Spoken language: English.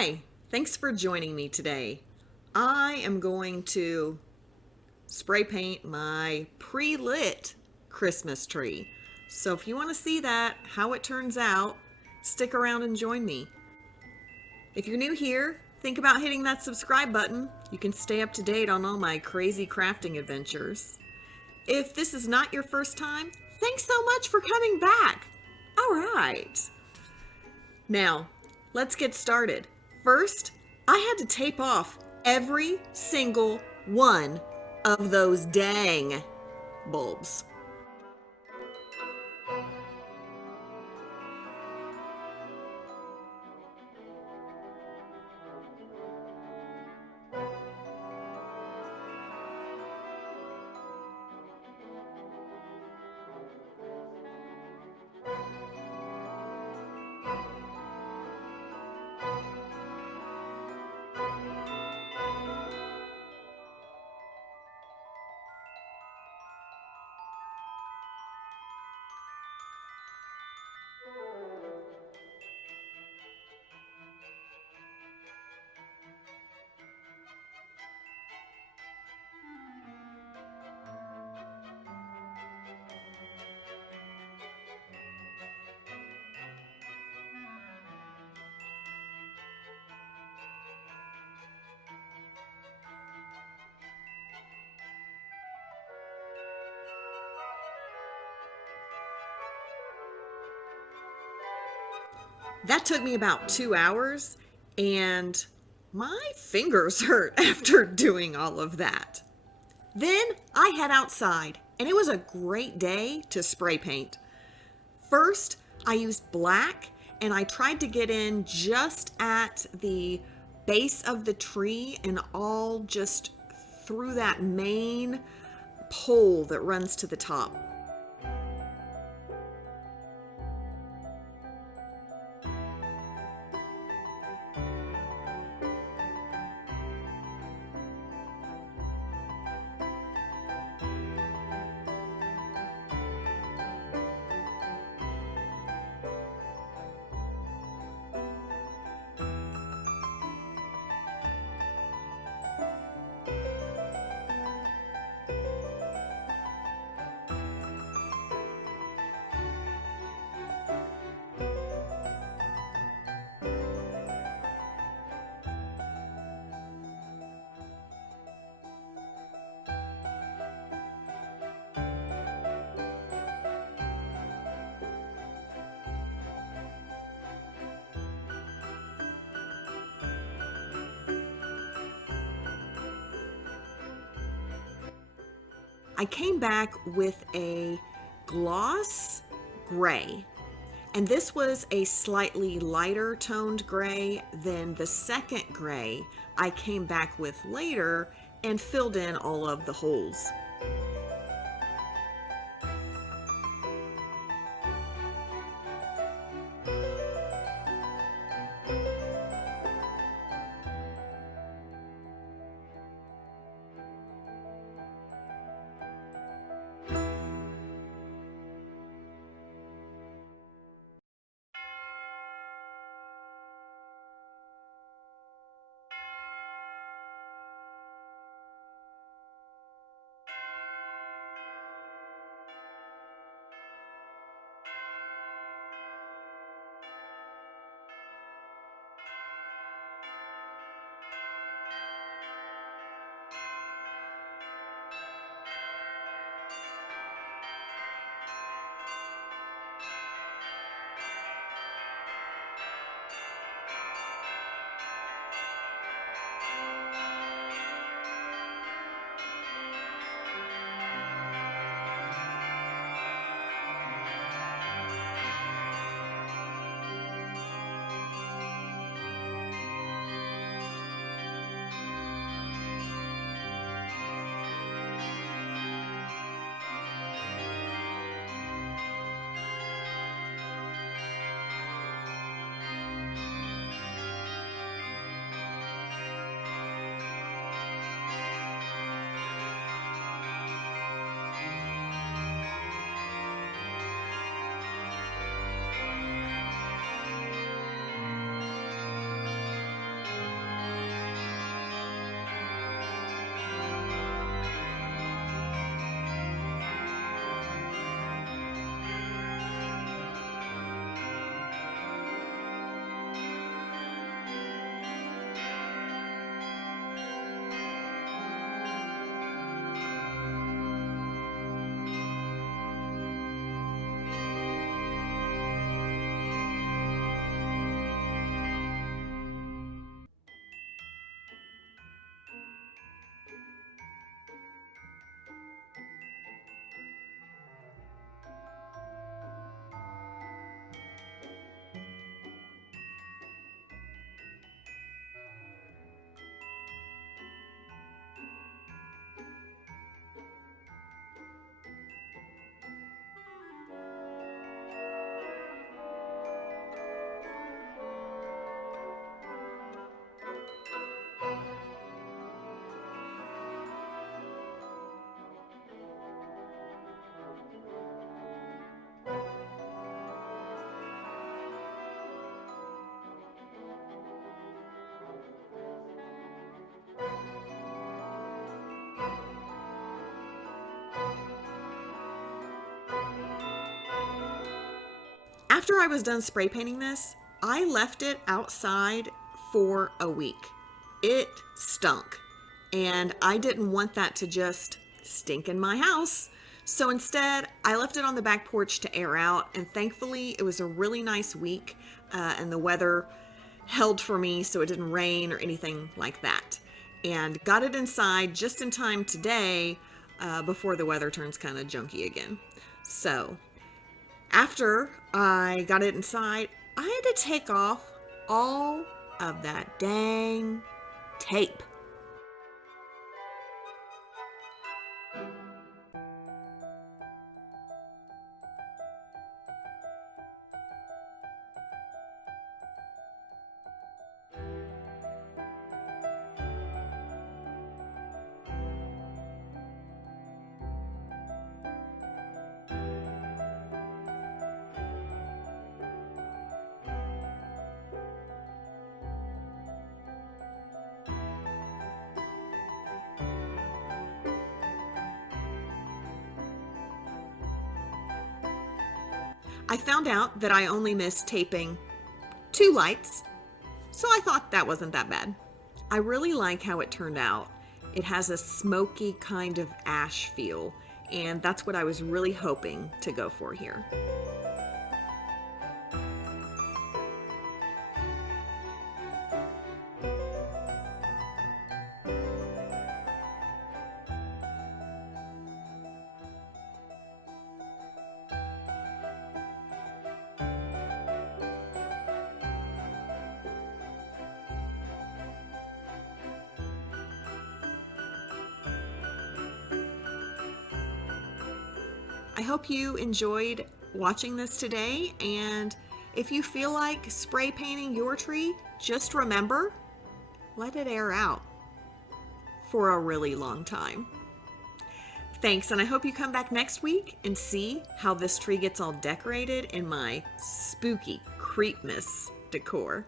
Hi, thanks for joining me today. I am going to spray paint my pre-lit Christmas tree. So if you want to see that, how it turns out, stick around and join me. If you're new here, think about hitting that subscribe button. You can stay up to date on all my crazy crafting adventures. If this is not your first time, thanks so much for coming back. All right. Now, let's get started. First, I had to tape off every single one of those dang bulbs. That took me about 2 hours, and my fingers hurt after doing all of that. Then I head outside, and it was a great day to spray paint. First, I used black, and I tried to get in just at the base of the tree and all just through that main pole that runs to the top. I came back with a gloss gray, and this was a slightly lighter toned gray than the second gray I came back with later and filled in all of the holes. After I was done spray painting this, I left it outside for a week. It stunk, and I didn't want that to just stink in my house. So instead, I left it on the back porch to air out, and thankfully it was a really nice week, and the weather held for me so it didn't rain or anything like that. And got it inside just in time today, before the weather turns kind of junky again. So after I got it inside, I had to take off all of that dang tape. I found out that I only missed taping 2 lights, so I thought that wasn't that bad. I really like how it turned out. It has a smoky kind of ash feel, and that's what I was really hoping to go for here. I hope you enjoyed watching this today, and if you feel like spray painting your tree, just remember, let it air out for a really long time. Thanks, and I hope you come back next week and see how this tree gets all decorated in my spooky Creepmas decor.